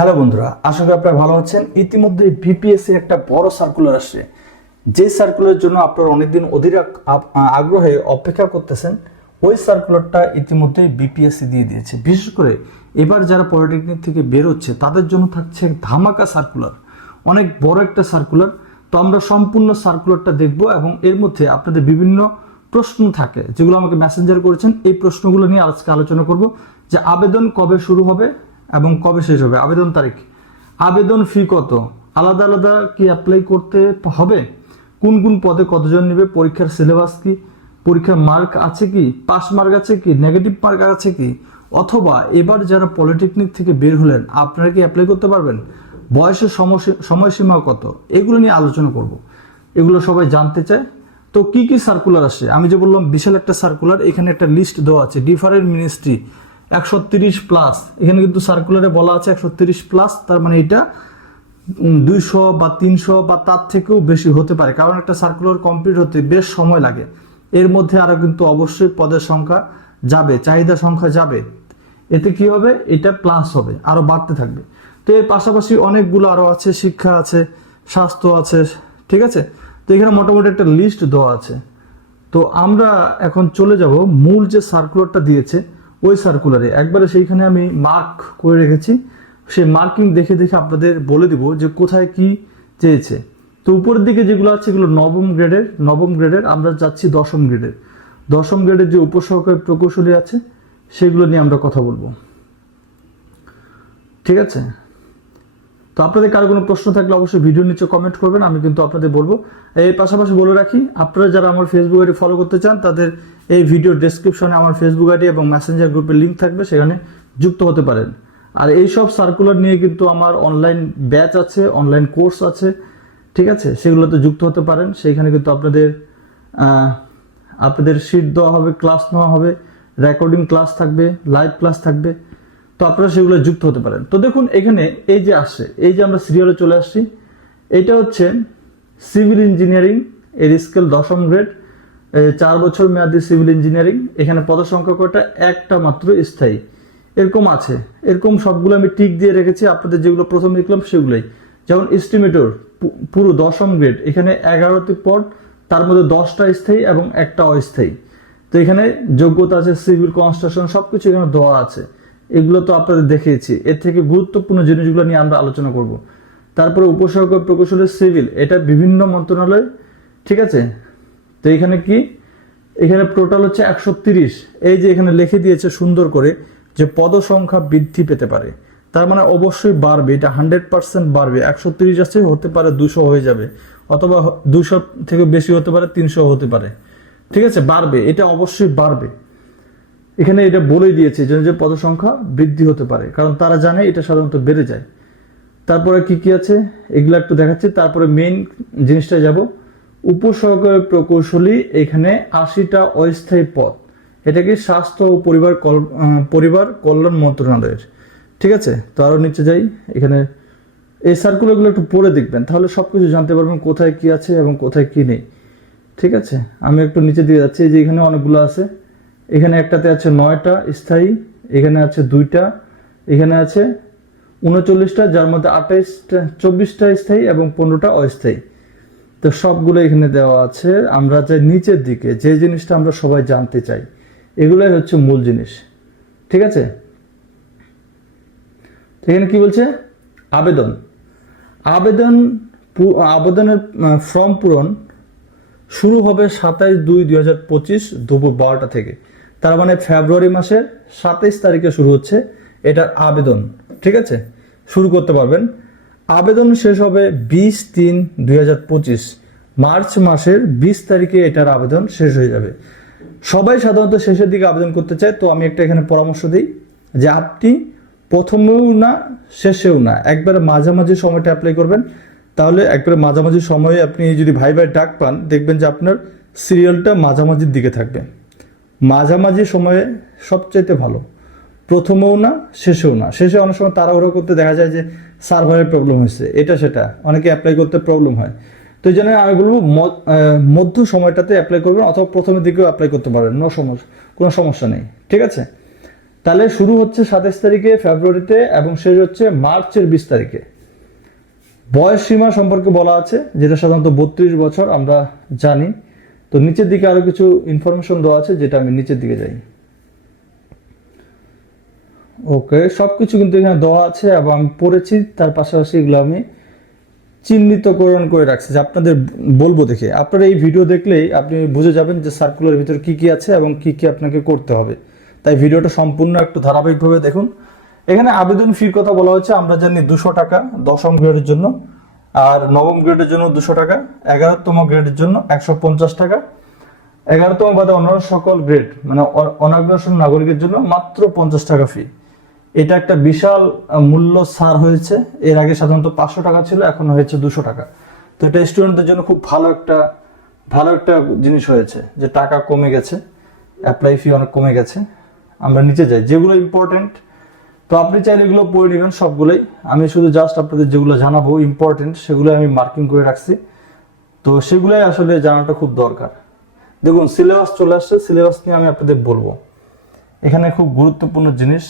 Hello বন্ধুরা, আশা করি আপনারা ভালো আছেন। ইতিমধ্যে বিপিএসসি একটা বড় সার্কুলার আসছে। যে সার্কুলারের জন্য আপনারা অনেকদিন অধীর আগ- আগ্রহে অপেক্ষা করতেছেন, ওই সার্কুলারটা ইতিমধ্যে বিপিএসসি দিয়ে দিয়েছে। বিশেষ করে এবার যারা পলিটেকনিক থেকে বেরোচ্ছে, তাদের জন্য থাকছে ধামাকা সার্কুলার অনেক বড় একটা সার্কুলার তো আমরা সম্পূর্ণ সার্কুলারটা দেখব এবং এর মধ্যে আপনাদের বিভিন্ন প্রশ্ন থাকে, যেগুলো আমাকে মেসেঞ্জার করেছেন। এই প্রশ্নগুলো নিয়ে আজকে আলোচনা করব যে আবেদন কবে শুরু হবে এবং কবে শেষ হবে? আবেদন তারিখ। আবেদন ফি কত? আলাদা আলাদা কি অ্যাপ্লাই করতে হবে? কোন কোন পদে কতজন নেবে? পরীক্ষার সিলেবাস কি? পরীক্ষার মার্ক আছে কি? পাস মার্ক আছে কি? নেগেটিভ মার্ক আছে কি? অথবা এবার যারা পলিটেকনিক থেকে বের হলেন, আপনারা কি অ্যাপ্লাই করতে পারবেন? বয়সের সময়সীমা কত? এগুলো নিয়ে আলোচনা করব। এগুলো সবাই জানতে চায়। তো কি কি সার্কুলার আসে? আমি যে বললাম, বিশাল একটা সার্কুলার এখানে একটা লিস্ট দেওয়া আছে। ডিফারেন্ট মিনিস্ট্রি একশো তিরিশ প্লাস এখানে কিন্তু সার্কুলারে বলা আছে একশো তিরিশ প্লাস তার মানে এটা দুইশো বা তিনশো বা তার থেকেও বেশি হতে পারে। কারণ একটা সার্কুলার কমপ্লিট হতে বেশ সময় লাগে। এর মধ্যে আরও কিন্তু অবশ্যই পদের সংখ্যা যাবে, চাহিদা সংখ্যা যাবে। এতে কি হবে? এটা প্লাস হবে, আরও বাড়তে থাকবে। তো এর পাশাপাশি অনেকগুলো আরও আছে, শিক্ষা আছে, স্বাস্থ্য আছে, ঠিক আছে? তো এখানে মোটামুটি একটা লিস্ট দেওয়া আছে। তো আমরা এখন চলে যাব, মূল যে সার্কুলারটা দিয়েছে ওই সার্কুলারে একবারে সেইখানে আমি মার্ক করে রেখেছি। সেই মার্কিং দেখে দেখে আপনাদের বলে দিব যে কোথায় কি চেয়েছে। তো উপরের দিকে যেগুলো আছে এগুলো নবম গ্রেডের নবম গ্রেডের আমরা যাচ্ছি দশম গ্রেডের দশম গ্রেডের যে উপসহকারী প্রকৌশলী আছে, সেগুলো নিয়ে আমরা কথা বলব। ঠিক আছে? তো আপনাদের কারও কোনো প্রশ্ন থাকলে অবশ্যই ভিডিও নিচে কমেন্ট করবেন, আমি কিন্তু আপনাদের বলব। এর পাশাপাশি বলে রাখি, আপনারা যারা আমার ফেসবুক আইডি ফলো করতে চান, তাদের এই ভিডিও ডেসক্রিপশনে আমার ফেসবুক আইডি এবং মেসেঞ্জার গ্রুপের লিঙ্ক থাকবে, সেখানে যুক্ত হতে পারেন। আর এই সব সার্কুলার নিয়ে কিন্তু আমার অনলাইন ব্যাচ আছে অনলাইন কোর্স আছে, ঠিক আছে? সেগুলোতে যুক্ত হতে পারেন। সেইখানে কিন্তু আপনাদের আপনাদের সিট দেওয়া হবে ক্লাস নেওয়া হবে রেকর্ডিং ক্লাস থাকবে লাইভ ক্লাস থাকবে। তো আপনারা সেগুলো যুক্ত হতে পারেন। তো দেখুন, এখানে এই যে আসছে, এই যে আমরা সিরিয়ালে চলে আসছি, এটা হচ্ছে সিভিল ইঞ্জিনিয়ারিং এর স্কেল দশম গ্রেড চার বছর মেয়াদি সিভিল ইঞ্জিনিয়ারিং এখানে পদসংখ্যা কয়টা? একটা মাত্র স্থায়ী। এরকম আছে। এরকম সবগুলো আমি টিক দিয়ে রেখেছি, আপনাদের যেগুলো প্রথম দেখলাম সেগুলোই। যেমন এস্টিমেটর পুরো দশম গ্রেড এখানে এগারোটি পদ, তার মধ্যে দশটা স্থায়ী এবং একটা অস্থায়ী। তো এখানে যোগ্যতা আছে সিভিল কনস্ট্রাকশন সবকিছু এখানে দেওয়া আছে। এগুলো তো আপনাদের দেখিয়েছি। এর থেকে গুরুত্বপূর্ণ জিনিসগুলো নিয়ে আমরা আলোচনা করব। তারপরে উপসর্গ প্রকৌশলের সিভিল, এটা বিভিন্ন মন্ত্রণালয়, ঠিক আছে? তো এখানে কি? এখানে টোটাল হচ্ছে একশো তিরিশ। এই যে এখানে লিখে দিয়েছে সুন্দর করে যে পদ সংখ্যা বৃদ্ধি পেতে পারে। তার মানে অবশ্যই বাড়বে, এটা হান্ড্রেড পার্সেন্ট বাড়বে। একশো তিরিশ আছে, হতে পারে দুশো হয়ে যাবে, অথবা দুশো থেকে বেশি হতে পারে, তিনশো হতে পারে। ঠিক আছে? বাড়বে, এটা অবশ্যই বাড়বে। এখানে এটা বলে দিয়েছে যে পদ সংখ্যা বৃদ্ধি হতে পারে, কারণ তারা জানে এটা সাধারণত বেড়ে যায়। তারপরে কি কি আছে? এগুলো একটু দেখাচ্ছি। তারপরে মেইন জিনিসটা যাব। উপসহকারী প্রকৌশলী এখানে আশিটা অস্থায়ী পদ। এটা কি স্বাস্থ্য ও পরিবার পরিবার কল্যাণ মন্ত্রণালয়ের। ঠিক আছে? তো আরও নিচে যাই। এখানে এই সার্কুলারগুলো একটু পড়ে দেখবেন, তাহলে সবকিছু জানতে পারবেন কোথায় কি আছে এবং কোথায় কি নেই। ঠিক আছে? আমি একটু নিচে দিয়ে যাচ্ছি। যে এখানে অনেকগুলো আছে। এখানে একটাতে আছে নয়টা স্থায়ী, এখানে আছে দুইটা, এখানে আছে উনচল্লিশটা, যার মধ্যে আঠাইশটা, চব্বিশটা স্থায়ী এবং পনেরোটা অস্থায়ী। তো সবগুলো এখানে দেওয়া আছে। আমরা চাই নিচের দিকে যে জিনিসটা আমরা সবাই জানতে চাই, এগুলোই হচ্ছে মূল জিনিস। ঠিক আছে? এখানে কি বলছে? আবেদন। আবেদন আবেদনের ফর্ম পূরণ শুরু হবে সাতাইশ দুই দুই হাজার পঁচিশ দুপুর বারোটা থেকে। তার মানে ফেব্রুয়ারি মাসের সাতাইশ তারিখে শুরু হচ্ছে এটার আবেদন, ঠিক আছে? শুরু করতে পারবেন। আবেদন শেষ হবে বিশ তিন দুই মার্চ মাসের বিশ তারিখে এটার আবেদন শেষ হয়ে যাবে। সবাই সাধারণত শেষের দিকে আবেদন করতে চায়, তো আমি একটা এখানে পরামর্শ দিই যে আপনি প্রথমেও না, শেষেও না, একবারে মাঝামাঝি সময়টা অ্যাপ্লাই করবেন। তাহলে একবারে মাঝামাঝি সময়ে আপনি যদি ভাই ভাই ডাক পান, দেখবেন যে আপনার সিরিয়ালটা মাঝামাঝির দিকে থাকবে। মাঝামাঝি সময়ে সবচাইতে ভালো। প্রথমেও না, শেষেও না। শেষে অনেক সময় তাড়াহুড়ো করতে দেখা যায় যে সার্ভারের প্রবলেম হয়েছে, এটা সেটা। অনেকে অ্যাপ্লাই করতে প্রবলেম হয়। তো এই জন্য আমি বলব মধ্য সময়টাতে অ্যাপ্লাই করবেন অথবা প্রথমের দিকেও অ্যাপ্লাই করতে পারেন। কোনো সমস্যা কোনো সমস্যা নেই। ঠিক আছে? তাহলে শুরু হচ্ছে সাতাইশ তারিখে ফেব্রুয়ারিতে এবং শেষ হচ্ছে মার্চের বিশ তারিখে। বয়স সীমা সম্পর্কে বলা আছে, যেটা সাধারণত বত্রিশ বছর আমরা জানি। তো নিচের দিকে আরও কিছু ইনফরমেশন দেওয়া আছে, যেটা আমি নিচের দিকে যাই। ওকে, সবকিছু কিন্তু এখানে দেওয়া আছে, এবং আমি পড়েছি, তার পাশাপাশি এগুলো আমি চিহ্নিতকরণ করে রাখছি, যে আপনাদের বলব দেখে। আপনারা এই ভিডিও দেখলেই আপনি বুঝে যাবেন যে সার্কুলার ভিতরে কি কি আছে এবং কি কি আপনাকে করতে হবে। তাই ভিডিওটা সম্পূর্ণ একটু ধারাবাহিকভাবে দেখুন। এখানে আবেদন ফির কথা বলা হচ্ছে আমরা জানি দুশো টাকা দশম গ্রেডের জন্য। আর নবম গ্রেডের জন্য দুশো টাকা, এগারোতম গ্রেডের জন্য একশো পঞ্চাশ টাকা। এগারোতম বাদে অন্যান্য সকল গ্রেড মানে অনগ্রসর নাগরিকের জন্য মাত্র পঞ্চাশ টাকা ফি এটা একটা বিশাল মূল্য ছাড় হয়েছে। এর আগে সাধারণত পাঁচশো টাকা ছিল, এখন হয়েছে দুশো টাকা। তো এটা স্টুডেন্টদের জন্য খুব ভালো একটা ভালো একটা জিনিস হয়েছে যে টাকা কমে গেছে অ্যাপ্লাই ফি অনেক কমে গেছে। আমরা নিচে যাই। যেগুলো ইম্পর্টেন্ট তো আপনি চাইলে এগুলো পড়ে নেবেন, সবগুলোই। আমি শুধু জাস্ট আপনাদের যেগুলো জানাব ইম্পর্টেন্ট সেগুলো আমি মার্কিং করে রাখছি। তো সেগুলোই আসলে জানাটা খুব দরকার। দেখুন সিলেবাস চলে আসছে সিলেবাস নিয়ে আমি আপনাদের বলব। এখানে খুব গুরুত্বপূর্ণ জিনিস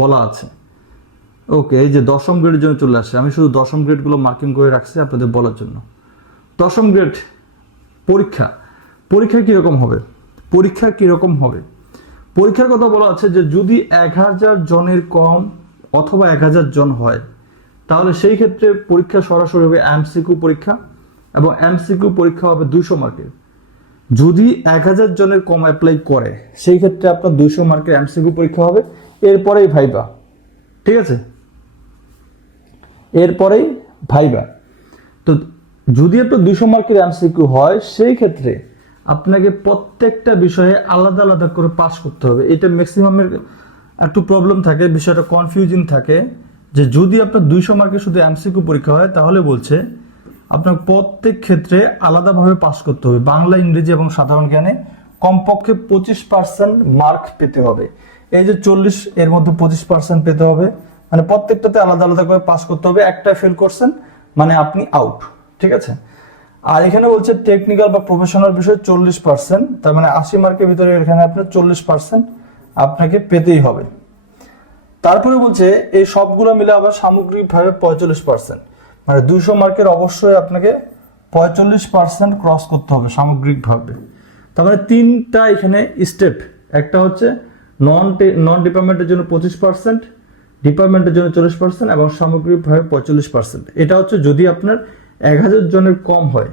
বলা আছে। ওকে, এই যে দশম গ্রেডের জন্য চলে আসছে। আমি শুধু দশম গ্রেডগুলো মার্কিং করে রাখছি আপনাদের বলার জন্য। দশম গ্রেড পরীক্ষা। পরীক্ষা কীরকম হবে? পরীক্ষা কীরকম হবে? পরীক্ষার কথা বলা আছে যে যদি এক হাজার জনের কম অথবা এক হাজার জন হয়, তাহলে সেই ক্ষেত্রে পরীক্ষা সরাসরি হবে এমসিকিউ পরীক্ষা এবং এমসিকিউ পরীক্ষা হবে দুশো মার্কের যদি এক হাজার জনের কম অ্যাপ্লাই করে, সেই ক্ষেত্রে আপনার দুশো মার্কের এমসিকিউ পরীক্ষা হবে। এরপরেই ভাইবা। ঠিক আছে? এরপরেই ভাইবা। তো যদি আপনার দুশো মার্কের এমসিকিউ হয়, সেই ক্ষেত্রে আপনাকে প্রত্যেকটা বিষয়ে আলাদা আলাদা করে পাস করতে হবে। এটা ম্যাক্সিমামের একটু প্রবলেম থাকে, বিষয়টা কনফিউজিং থাকে যে যদি আপনার দুইশো মার্কের শুধু এমসিকিউ পরীক্ষা হয়, তাহলে বলছে আপনার প্রত্যেক ক্ষেত্রে আলাদাভাবে পাস করতে হবে। বাংলা, ইংরেজি এবং সাধারণ জ্ঞানে কমপক্ষে পঁচিশ পার্সেন্ট মার্ক পেতে হবে। এই যে চল্লিশ, এর মধ্যে পঁচিশ পার্সেন্ট পেতে হবে। মানে প্রত্যেকটাতে আলাদা আলাদা করে পাস করতে হবে। একটা ফেল করছেন মানে আপনি আউট ঠিক আছে? আর এখানে বলছে টেকনিক্যাল বা প্রফেশনাল বিষয় চল্লিশ পার্সেন্ট তার মানে আশি মার্কের ভিতরে এখানে আপনার চল্লিশ পার্সেন্ট আপনাকে পেতেই হবে। তারপরে বলছে এই সবগুলো মিলে আবার সামগ্রিকভাবে পঁয়তাল্লিশ পার্সেন্ট মানে দুইশো মার্কের অবশ্যই আপনাকে পঁয়তাল্লিশ পার্সেন্ট ক্রস করতে হবে সামগ্রিকভাবে। তার মানে তিনটা এখানে স্টেপ একটা হচ্ছে নন নন ডিপার্টমেন্টের জন্য পঁচিশ পার্সেন্ট ডিপার্টমেন্টের জন্য চল্লিশ পার্সেন্ট এবং সামগ্রিকভাবে পঁয়তাল্লিশ পার্সেন্ট এটা হচ্ছে যদি আপনার এক হাজার জনের কম হয়।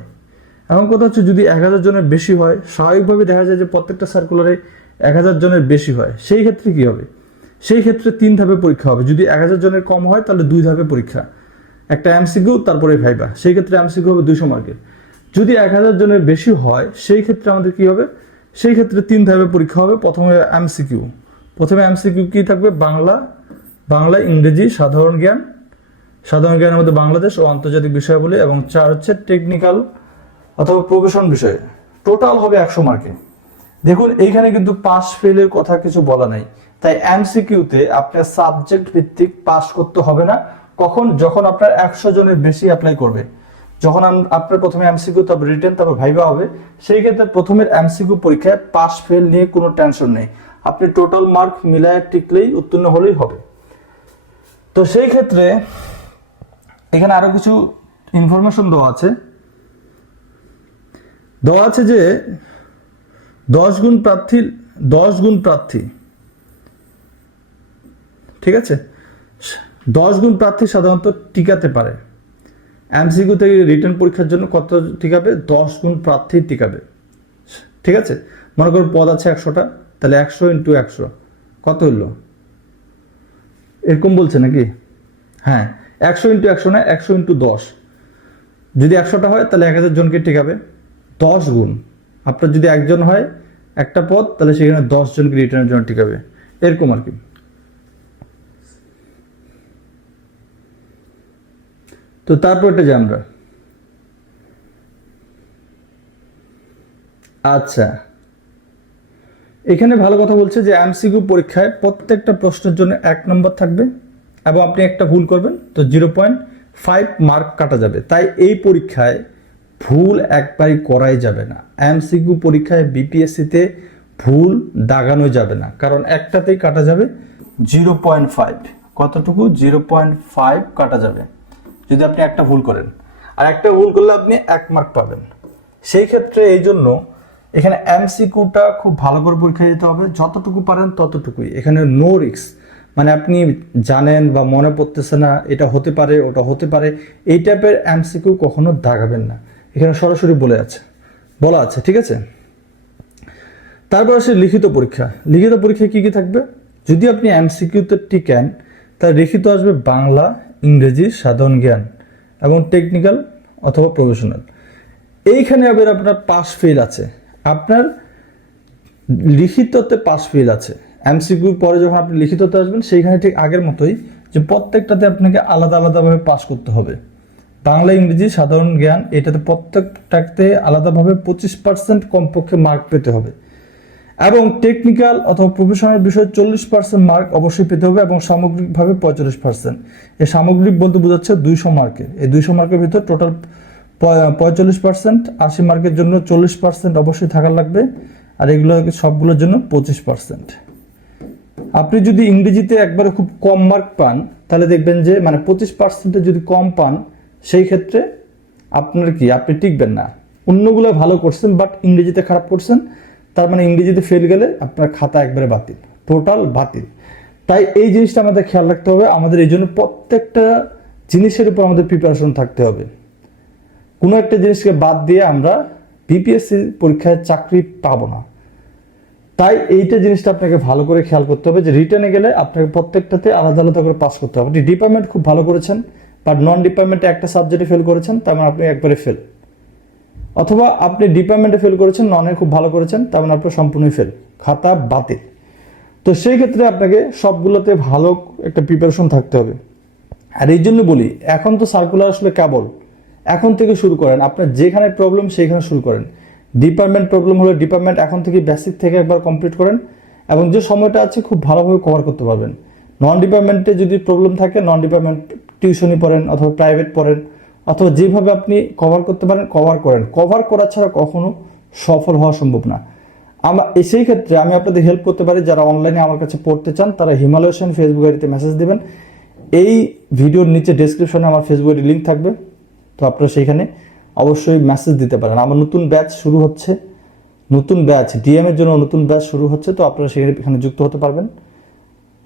এমন কথা হচ্ছে যদি এক হাজার জনের বেশি হয়, স্বাভাবিকভাবে দেখা যায় যে প্রত্যেকটা সার্কুলারে এক হাজার জনের বেশি হয়। সেই ক্ষেত্রে কি হবে? সেই ক্ষেত্রে তিন ধাপে পরীক্ষা হবে। যদি এক হাজার জনের কম হয়, তাহলে দুই ধাপে পরীক্ষা। একটা এমসিকিউ তারপরে ভাইবা সেই ক্ষেত্রে এমসিকিউ হবে দুইশো মার্কের। যদি এক হাজার জনের বেশি হয়, সেই ক্ষেত্রে আমাদের কি হবে? সেই ক্ষেত্রে তিন ধাপে পরীক্ষা হবে। প্রথমে এমসিকিউ প্রথমে এমসিকিউ কি থাকবে? বাংলা বাংলা ইংরেজি সাধারণ জ্ঞান। সাধারণ জ্ঞানের মধ্যে বাংলাদেশ ও আন্তর্জাতিক বিষয়াবলী এবং চার হচ্ছে টেকনিক্যাল অথবা প্রফেশন বিষয়। টোটাল হবে একশো মার্কে দেখুন, এইখানে কিন্তু পাস ফেলের কথা কিছু বলা নাই। তাই এমসিকিউতে আপনার সাবজেক্ট ভিত্তিক পাস করতে হবে না। কখন? যখন আপনার একশো জনের বেশি অ্যাপ্লাই করবে। যখন আপনার প্রথমে এমসিকিউ তারপর রিটেন তারপর ভাইবা হবে। সেই ক্ষেত্রে প্রথমের এমসিকিউ পরীক্ষায় পাস ফেল নিয়ে কোনো টেনশন নেই। আপনি টোটাল মার্ক মিলায় টিকলেই উত্তীর্ণ হলেই হবে। তো সেই ক্ষেত্রে এখানে আরও কিছু ইনফরমেশন দেওয়া আছে। দেওয়া আছে যে দশ গুণ প্রার্থী, দশ গুণ প্রার্থী। ঠিক আছে? দশ গুণ প্রার্থী সাধারণত টিকাতে পারে। এমসিকিউ থেকে রিটার্ন পরীক্ষার জন্য কত টিকাবে? দশ গুণ প্রার্থী টিকাবে। ঠিক আছে? মনে করুন পদ আছে একশোটা, তাহলে একশো ইন্টু একশো। কত হইল এরকম বলছে নাকি? হ্যাঁ। একশো ইন্টু একশো না একশো ইন্টু দশ। যদি একশোটা হয়, তাহলে এক হাজার জনকে টিকাবে দশ গুণ। আপনার যদি একজন হয়, একটা পদ, তাহলে সেখানে দশ জনকে রিটার্নের জন্য টিকাবে এরকম আর কি। তো তারপরটা যে আমরা। আচ্ছা। এখানে ভালো কথা বলছে যে এমসিকিউ পরীক্ষায় প্রত্যেকটা প্রশ্নের জন্য এক নম্বর থাকবে। এবং আপনি একটা ভুল করবেন, তো জিরো পয়েন্ট ফাইভ মার্ক কাটা যাবে। তাই এই পরীক্ষায় ভুল একবারই করাই যাবে না। এমসিকিউ পরীক্ষায় বিপিএসসিতে ভুল দাগানো যাবে না, কারণ একটাতেই কাটা যাবে। জিরো পয়েন্ট ফাইভ, কতটুকু? জিরো পয়েন্ট ফাইভ কাটা যাবে, যদি আপনি একটা ভুল করেন। আর একটা ভুল করলে আপনি এক মার্ক পাবেন। সেই ক্ষেত্রে এই জন্য এখানে এমসিকিউটা খুব ভালো করে পরীক্ষা দিতে হবে। যতটুকু পারেন ততটুকুই। এখানে নো রিক্স মানে আপনি জানেন বা মনে পড়তেছে না, এটা হতে পারে, ওটা হতে পারে, এই টাইপের এমসিকিউ কখনো দাগাবেন না। এখানে সরাসরি বলে আছে, বলা আছে, ঠিক আছে? তারপর আসে লিখিত পরীক্ষা। লিখিত পরীক্ষায় কি কি থাকবে? যদি আপনি এমসিকিউতে টিকেন, তাহলে লিখিত আসবে বাংলা, ইংরেজি, সাধারণ জ্ঞান এবং টেকনিক্যাল অথবা প্রফেশনাল এইখানে আবার আপনার পাস ফেল আছে। আপনার লিখিততে পাস ফেল আছে। এমসিকিউ পরে যখন আপনি লিখিততে আসবেন, সেইখানে ঠিক আগের মতোই যে প্রত্যেকটাতে আপনাকে আলাদা আলাদাভাবে পাস করতে হবে। বাংলা, ইংরেজি, সাধারণ জ্ঞান, এটাতে প্রত্যেকটাতে আলাদাভাবে পঁচিশ পার্সেন্ট কমপক্ষে মার্ক পেতে হবে। এবং টেকনিক্যাল অথবা প্রফেশনাল বিষয়ে চল্লিশ পার্সেন্ট মার্ক অবশ্যই পেতে হবে এবং সামগ্রিকভাবে পঁয়তাল্লিশ পার্সেন্ট এই সামগ্রিক বলতে বোঝাচ্ছে দুইশো মার্কের এই দুইশো মার্কের ভিতর টোটাল পঁয়তাল্লিশ পার্সেন্ট আশি মার্কের জন্য চল্লিশ পার্সেন্ট অবশ্যই থাকার লাগবে। আর এগুলো সবগুলোর জন্য পঁচিশ পার্সেন্ট আপনি যদি ইংরেজিতে একবারে খুব কম মার্ক পান, তাহলে দেখবেন যে মানে পঁচিশ পার্সেন্টে যদি কম পান, সেই ক্ষেত্রে আপনার কি, আপনি টিকবেন না। অন্যগুলো ভালো করছেন বাট ইংরেজিতে খারাপ করছেন, তার মানে ইংরেজিতে ফেল গেলে আপনার খাতা একবারে বাতিল টোটাল বাতিল। তাই এই জিনিসটা আমাদের খেয়াল রাখতে হবে, আমাদের এই জন্য প্রত্যেকটা জিনিসের উপর আমাদের প্রিপারেশন থাকতে হবে। কোনো একটা জিনিসকে বাদ দিয়ে আমরা বিপিএসসি পরীক্ষায় চাকরি পাবো না। তাই এইটা জিনিসটা আপনাকে ভালো করে খেয়াল করতে হবে যে রিটার্নে গেলে আপনাকে প্রত্যেকটাতে আলাদা আলাদা করে পাস করতে হবে। আপনি ডিপার্টমেন্ট খুব ভালো করেছেন বাট নন ডিপার্টমেন্টে একটা সাবজেক্টে ফেল করেছেন, তার মানে আপনি একবারে ফেল অথবা আপনি ডিপার্টমেন্টে ফেল করেছেন ননে খুব ভালো করেছেন, তার মানে আপনার সম্পূর্ণই ফেল খাতা বাতিল। তো সেই ক্ষেত্রে আপনাকে সবগুলোতে ভালো একটা প্রিপারেশন থাকতে হবে। আর এই জন্য বলি, এখন তো সার্কুলার আসলে কেবল। এখন থেকে শুরু করেন, আপনার যেখানে প্রবলেম সেইখানে শুরু করেন। ডিপার্টমেন্ট প্রবলেম হলে ডিপার্টমেন্ট এখন থেকে বেসিক থেকে একবার কমপ্লিট করেন এবং যে সময়টা আছে খুব ভালোভাবে কভার করতে পারবেন। নন ডিপার্টমেন্টে যদি প্রবলেম থাকে নন ডিপার্টমেন্ট টিউশনি পড়েন অথবা প্রাইভেট পড়েন, অথবা যেভাবে আপনি কভার করতে পারেন কভার করেন। কভার করা ছাড়া কখনো সফল হওয়া সম্ভব না। আমার সেই ক্ষেত্রে আমি আপনাদের হেল্প করতে পারি, যারা অনলাইনে আমার কাছে পড়তে চান, তারা হিমালয়েশন ফেসবুক আইডিতে মেসেজ দেবেন। এই ভিডিওর নিচে ডেসক্রিপশনে আমার ফেসবুক আইডি লিঙ্ক থাকবে। তো আপনারা সেইখানে অবশ্যই মেসেজ দিতে পারেন। আমার নতুন ব্যাচ শুরু হচ্ছে। নতুন ব্যাচ ডিএম এর জন্য নতুন ব্যাচ শুরু হচ্ছে, তো আপনারা সেখানে, এখানে যুক্ত হতে পারবেন।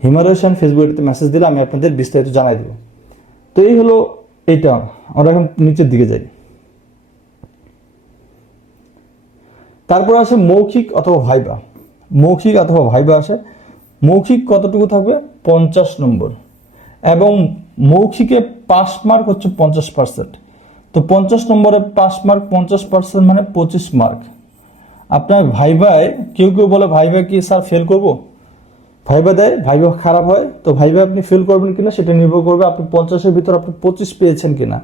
হিমালয়েশন ফেসবুকে মেসেজ দিলে আমি আপনাদের বিস্তারিত জানাই দেবো। তো এই হলো এইটা। আমরা এখন নিচের দিকে যাই। তারপর আসে মৌখিক অথবা ভাইবা। মৌখিক অথবা ভাইবা আসে। মৌখিক কতটুকু থাকবে? পঞ্চাশ নম্বর। এবং মৌখিকে পাস মার্ক হচ্ছে পঞ্চাশ পার্সেন্ট তো পঞ্চাশ নম্বরে পাস মার্ক পঞ্চাশ পার্সেন্ট মানে পঁচিশ মার্ক আপনার ভাইভায় কেউ কেউ বলে ভাইভা কি স্যার ফেল করব? ভাইবা দেয় ভাইবা খারাপ হয়, তো ভাইবা আপনি ফেল করবেন কিনা সেটা নির্ভর করবে আপনি পঞ্চাশের ভিতর আপনি পঁচিশ পেয়েছেন কিনা।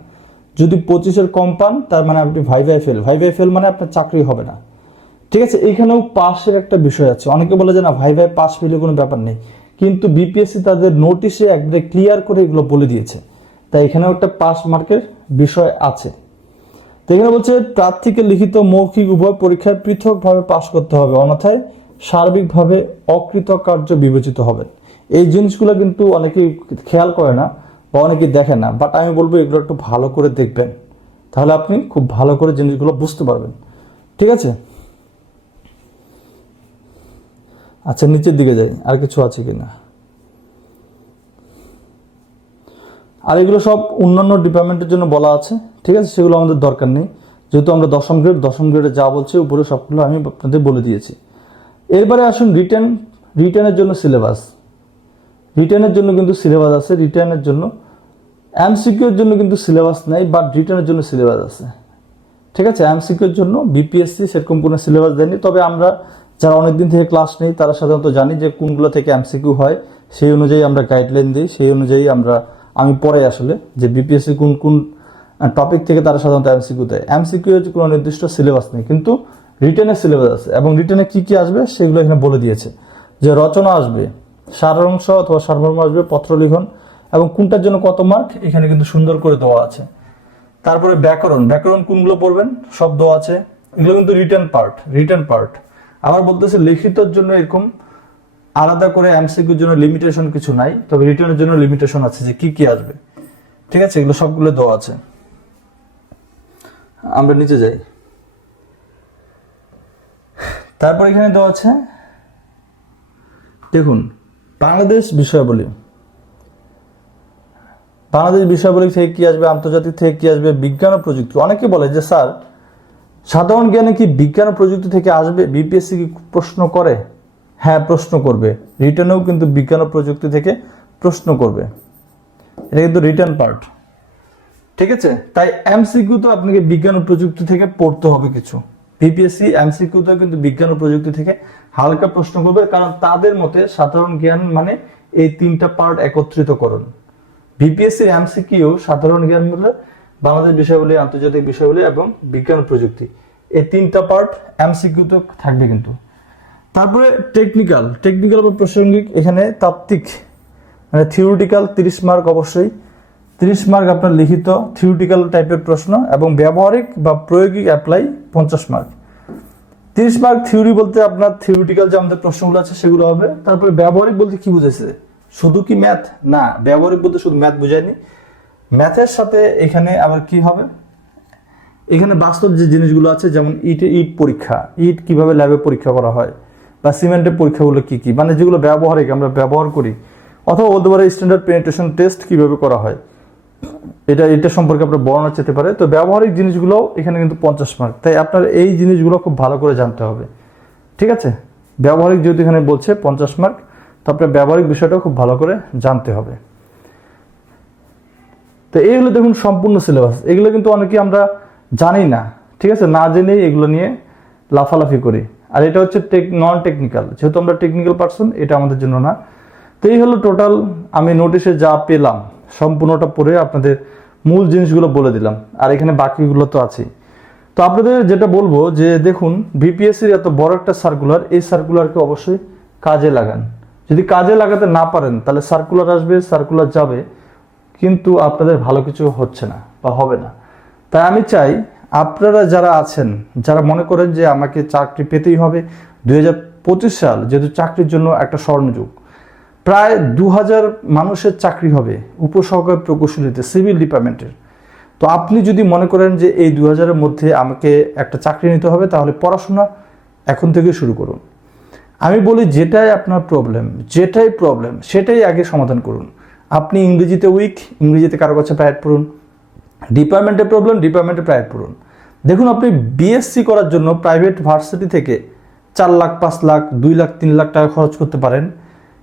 যদি পঁচিশের কম পান, তার মানে আপনি ভাইভাই ফেল ভাইভাই ফেল মানে আপনার চাকরি হবে না। ঠিক আছে, এখানেও পাসের একটা বিষয় আছে। অনেকে বলে যে, না ভাই ভাই পাস পেলে কোনো ব্যাপার নেই। কিন্তু বিপিএসসি তাদের নোটিশে একবারে ক্লিয়ার করে এগুলো বলে দিয়েছে। তাই এখানেও একটা পাস মার্কের বিষয় আছে। তো এখানে বলছে, প্রার্থীকে লিখিত মৌখিক উভয় পরীক্ষায় পৃথকভাবে পাশ করতে হবে, অন্যথায় সার্বিকভাবে অকৃতকার্য বিবেচিত হবে। এই জিনিসগুলো কিন্তু অনেকেই খেয়াল করে না বা অনেকেই দেখে না বাট আমি বলব এগুলো একটু ভালো করে দেখবেন। তাহলে আপনি খুব ভালো করে জিনিসগুলো বুঝতে পারবেন। ঠিক আছে? আচ্ছা নিচের দিকে যাই, আর কিছু আছে কিনা? আর এগুলো সব অন্যান্য ডিপার্টমেন্টের জন্য বলা আছে, ঠিক আছে? সেগুলো আমাদের দরকার নেই। যেহেতু আমরা দশম গ্রেড, দশম গ্রেডে যা বলছি উপরে সবগুলো আমি আপনাদের বলে দিয়েছি। এরপরে আসুন রিটার্ন রিটার্নের জন্য সিলেবাস। রিটার্নের জন্য কিন্তু সিলেবাস আছে রিটার্নের জন্য। এমসিকিউর জন্য কিন্তু সিলেবাস নেই, বাট রিটার্নের জন্য সিলেবাস আছে। ঠিক আছে? এমসিকিউর জন্য, বিপিএসসি সেরকম কোনো সিলেবাস দেয়নি। তবে আমরা যারা অনেকদিন থেকে ক্লাস নেই, তারা সাধারণত জানি যে কোনগুলো থেকে এমসিকিউ হয়, সেই অনুযায়ী আমরা গাইডলাইন দিই, সেই অনুযায়ী আমরা আমি পরে আসলে যে বিপিএসসি কোন কোন টপিক থেকে তারা সাধারণত এমসিকিউ দেয়। এমসিকিউ কোনো নির্দিষ্ট সিলেবাস নেই, কিন্তু রিটেনের সিলেবাস আছে এবং রিটেনে কি কি আসবে সেগুলো এখানে বলে দিয়েছে। যে রচনা আসবে, সারাংশ অথবা সারমর্ম আসবে পত্রলিখন এবং কোনটার জন্য কত মার্ক এখানে কিন্তু সুন্দর করে দেওয়া আছে। তারপরে ব্যাকরণ ব্যাকরণ কোনগুলো পড়বেন? সব দেওয়া আছে। এগুলো কিন্তু রিটার্ন পার্ট রিটার্ন পার্ট আবার বলতেছে লিখিতর জন্য এরকম আলাদা করে এমসিকিউর জন্য লিমিটেশন কিছু নাই, তবে রিটার্নের জন্য লিমিটেশন আছে যে কি কি আসবে। ঠিক আছে? এগুলো সবগুলো দেওয়া আছে। আমরা নিচে যাই। তারপর এখানে দেওয়া আছে, দেখুন, বাংলাদেশ বিষয়াবলী। বাংলাদেশ বিষয়াবলী থেকে কি আসবে, আন্তর্জাতিক থেকে কি আসবে, বিজ্ঞান ও প্রযুক্তি। অনেকে বলে যে, স্যার, সাধারণ জ্ঞানে কি বিজ্ঞান ও প্রযুক্তি থেকে আসবে? বিপিএসসি কি প্রশ্ন করে? হ্যাঁ প্রশ্ন করবে। রিটার্নেও কিন্তু বিজ্ঞান ও প্রযুক্তি থেকে প্রশ্ন করবে। এটা কিন্তু রিটার্ন পার্ট। ঠিক আছে? তাই এমসিকিউ তো আপনাকে বিজ্ঞান ও প্রযুক্তি থেকে পড়তে হবে কিছু। বিপিএসসি, এমসিকিউ তো কিন্তু বিজ্ঞান ও প্রযুক্তি থেকে হালকা প্রশ্ন করবে, কারণ তাদের মতে সাধারণ জ্ঞান মানে এই তিনটা পার্ট একত্রিত করুন বিপিএসসির এমসিকিউ সাধারণ জ্ঞান বলে বাংলাদেশ বিষয়গুলি আন্তর্জাতিক বিষয়গুলি এবং বিজ্ঞান প্রযুক্তি। এই তিনটা পার্ট এমসিকিউ তো থাকবে কিন্তু। তারপরে টেকনিক্যাল টেকনিক্যাল বা প্রাসঙ্গিক, এখানে তাত্ত্বিক মানে থিওরিটিক্যাল তিরিশ মার্ক অবশ্যই। তিরিশ মার্ক আপনার লিখিত থিওরিটিক্যাল টাইপের প্রশ্ন এবং ব্যবহারিক বা প্রয়োগিক অ্যাপ্লাই পঞ্চাশ মার্ক তিরিশ মার্ক থিওরি বলতে আপনার থিওরিটিক্যাল যে আমাদের প্রশ্নগুলো আছে সেগুলো হবে। তারপরে ব্যবহারিক বলতে কি বুঝেছে শুধু কি ম্যাথ না, ব্যবহারিক বলতে শুধু ম্যাথ বুঝায়নি। ম্যাথের সাথে এখানে আবার কি হবে? এখানে বাস্তব যে জিনিসগুলো আছে, যেমন ইটে ইট পরীক্ষা। ইট কীভাবে ল্যাবে পরীক্ষা করা হয়? বা সিমেন্টের পরীক্ষাগুলো কি কি? মানে যেগুলো ব্যবহারিক আমরা ব্যবহার করি। অথবা বলতে পারে স্ট্যান্ডার্ড পেনিট্রেশন টেস্ট কীভাবে করা হয়। এটা এটা সম্পর্কে আপনার বর্ণনা যেতে পারে। তো ব্যবহারিক জিনিসগুলো এখানে কিন্তু পঞ্চাশ মার্ক তাই আপনার এই জিনিসগুলো খুব ভালো করে জানতে হবে। ঠিক আছে? ব্যবহারিক যেহেতু এখানে বলছে পঞ্চাশ মার্ক তো আপনার ব্যবহারিক বিষয়টাও খুব ভালো করে জানতে হবে। তো এইগুলো দেখুন সম্পূর্ণ সিলেবাস এগুলো কিন্তু অনেকে আমরা জানি না। ঠিক আছে? না জেনেই এগুলো নিয়ে লাফালাফি করি। আর এটা হচ্ছে নন টেকনিক্যাল যেহেতু আমরা টেকনিক্যাল পার্সন এটা আমাদের জন্য না। তো এই হলো টোটাল আমি নোটিশে যা পেলাম, সম্পূর্ণটা পড়ে আপনাদের মূল জিনিসগুলো বলে দিলাম, আর এখানে বাকিগুলো তো আছেই। তো আপনাদের যেটা বলব যে দেখুন বিপিএসসির এত বড় একটা সার্কুলার এই সার্কুলারকে অবশ্যই কাজে লাগান। যদি কাজে লাগাতে না পারেন, তাহলে সার্কুলার আসবে সার্কুলার যাবে, কিন্তু আপনাদের ভালো কিছু হচ্ছে না বা হবে না। তাই আমি চাই আপনারা যারা আছেন, যারা মনে করেন যে আমাকে চাকরি পেতেই হবে দু হাজার পঁচিশ সাল যেহেতু চাকরির জন্য একটা স্বর্ণযুগ, প্রায় দু হাজার মানুষের চাকরি হবে উপসহকারী প্রকৌশলীতে, সিভিল ডিপার্টমেন্টের। তো আপনি যদি মনে করেন যে এই দু হাজারের মধ্যে আমাকে একটা চাকরি নিতে হবে, তাহলে পড়াশোনা এখন থেকে শুরু করুন। আমি বলি যেটাই আপনার প্রবলেম, যেটাই প্রবলেম, সেটাই আগে সমাধান করুন। আপনি ইংরেজিতে উইক, ইংরেজিতে কারও কাছে প্রাইভেট পড়ুন। ডিপার্টমেন্টের প্রবলেম ডিপার্টমেন্টে প্রাইভেট পড়ুন দেখুন, আপনি বিএসসি করার জন্য প্রাইভেট ভার্সিটি থেকে চার লাখ, পাঁচ লাখ, দুই লাখ, তিন লাখ টাকা খরচ করতে পারেন।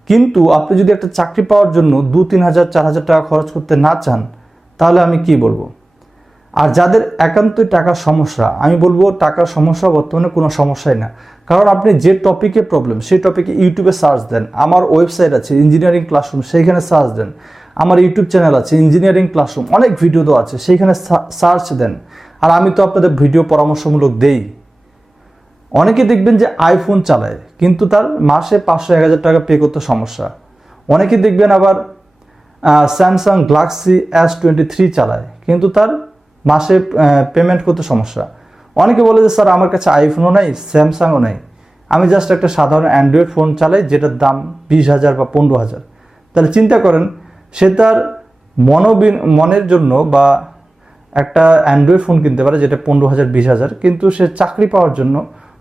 কিন্তু আপনি যদি একটা চাকরি পাওয়ার জন্য দু, তিন হাজার, চার হাজার টাকা খরচ করতে না চান, তাহলে আমি কি বলব? আর যাদের একান্তই টাকার সমস্যা, আমি বলব টাকার সমস্যা বর্তমানে কোনো সমস্যাই না। কারণ আপনি যে টপিকে প্রবলেম সেই টপিকে ইউটিউবে সার্চ দেন, আমার ওয়েবসাইট আছে ইঞ্জিনিয়ারিং ক্লাসরুম সেইখানে সার্চ দেন। আমার ইউটিউব চ্যানেল আছে ইঞ্জিনিয়ারিং ক্লাসরুম অনেক ভিডিও তো আছে, সেইখানে সার্চ দেন। আর আমি তো আপনাদের ভিডিও পরামর্শমূলক দেই। অনেকে দেখবেন যে আইফোন চালায়, কিন্তু তার মাসে পাঁচশো, এক হাজার টাকা পে করতে সমস্যা। অনেকে দেখবেন আবার Samsung Galaxy S twenty three চালায়, কিন্তু তার মাসে পেমেন্ট করতে সমস্যা। অনেকে বলে যে, স্যার, আমার কাছে আইফোনও নাই স্যামসাংও নাই। আমি জাস্ট একটা সাধারণ অ্যান্ড্রয়েড ফোন চালাই, যেটার দাম বিশ হাজার বা পনেরো হাজার। তাহলে চিন্তা করেন সে তার মনোবিন, মনের জন্য বা একটা অ্যান্ড্রয়েড ফোন কিনতে পারে যেটা পনেরো হাজার, বিশ হাজার, কিন্তু সে চাকরি পাওয়ার জন্য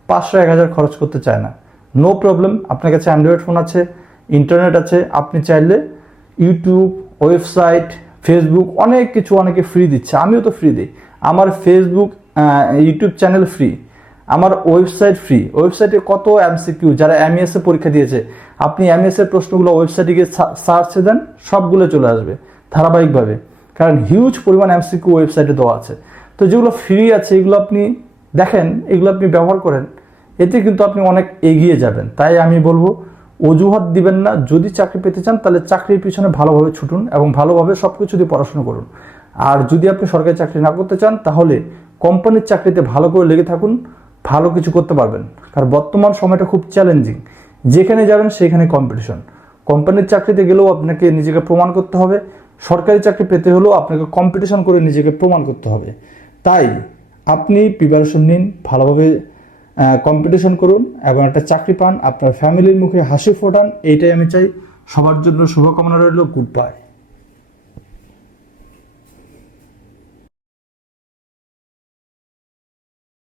পাঁচশো, এক হাজার খরচ করতে চায় না। নো প্রবলেম আপনার কাছে অ্যান্ড্রয়েড ফোন আছে ইন্টারনেট আছে, আপনি চাইলে ইউটিউব ওয়েবসাইট ফেসবুক অনেক কিছু অনেকে ফ্রি দিচ্ছে। আমিও তো ফ্রি দিই। আমার ফেসবুক ইউটিউব চ্যানেল ফ্রি আমার ওয়েবসাইট ফ্রি ওয়েবসাইটে কত এমসিকিউ যারা এমএস এ পরীক্ষা দিয়েছে আপনি এমএস এর প্রশ্নগুলো ওয়েবসাইটে গিয়ে সার্চে দেন, সবগুলো চলে আসবে, ধারাবাহিকভাবে। কারণ হিউজ পরিমাণ এমসিকিউ ওয়েবসাইটে দেওয়া আছে। তো যেগুলো ফ্রি আছে, এগুলো আপনি দেখেন, এগুলো আপনি ব্যবহার করেন, এতে কিন্তু আপনি অনেক এগিয়ে যাবেন। তাই আমি বলব, অজুহাত দিবেন না। যদি চাকরি পেতে চান, তাহলে চাকরির পিছনে ভালোভাবে ছুটুন এবং ভালোভাবে সব কিছু দিয়ে পড়াশোনা করুন। আর যদি আপনি সরকারি চাকরি না করতে চান, তাহলে কোম্পানির চাকরিতে ভালো করে লেগে থাকুন, ভালো কিছু করতে পারবেন। কারণ বর্তমান সময়টা খুব চ্যালেঞ্জিং যেখানে যাবেন সেখানে কম্পিটিশন কোম্পানির চাকরিতে গেলেও আপনাকে নিজেকে প্রমাণ করতে হবে। সরকারি চাকরি পেতে হলেও আপনাকে কম্পিটিশন করে নিজেকে প্রমাণ করতে হবে। তাই আপনি প্রিপারেশন নিন, ভালোভাবে কম্পিটিশন করুন এবং একটা চাকরি পান, আপনার ফ্যামিলির মুখে হাসি ফোটান, এইটাই আমি চাই। সবার জন্য শুভকামনা রইল গুড বাই